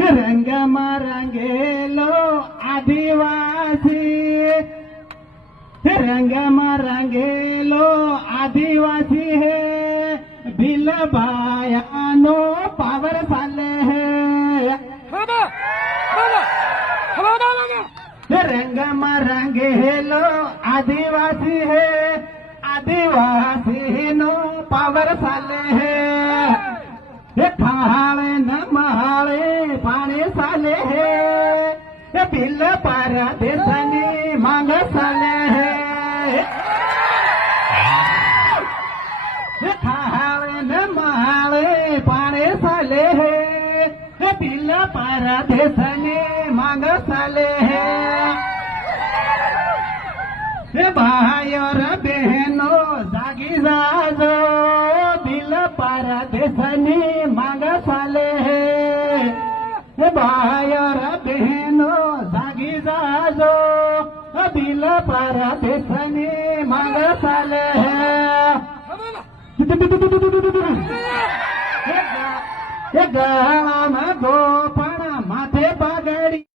रंग मरंगेलो आदिवासी रंग मरंगेलो आदिवासी है बिल भायानो पावर साले है रंग मरंगेलो आदिवासी है आदिवासी नो पावर साले है थाळे न महाळे पाणी साले हे बिल परदेसनी मांग साले हे थाळे न महाळे पाणी साले हे बिल परदेसनी मांग साले हे भायर बहनो जागी जाजो बिल परदेसनी मांग साले हे भायर बहनो जागी जाजो बिल परदेसनी मांग साले हे गाम गोप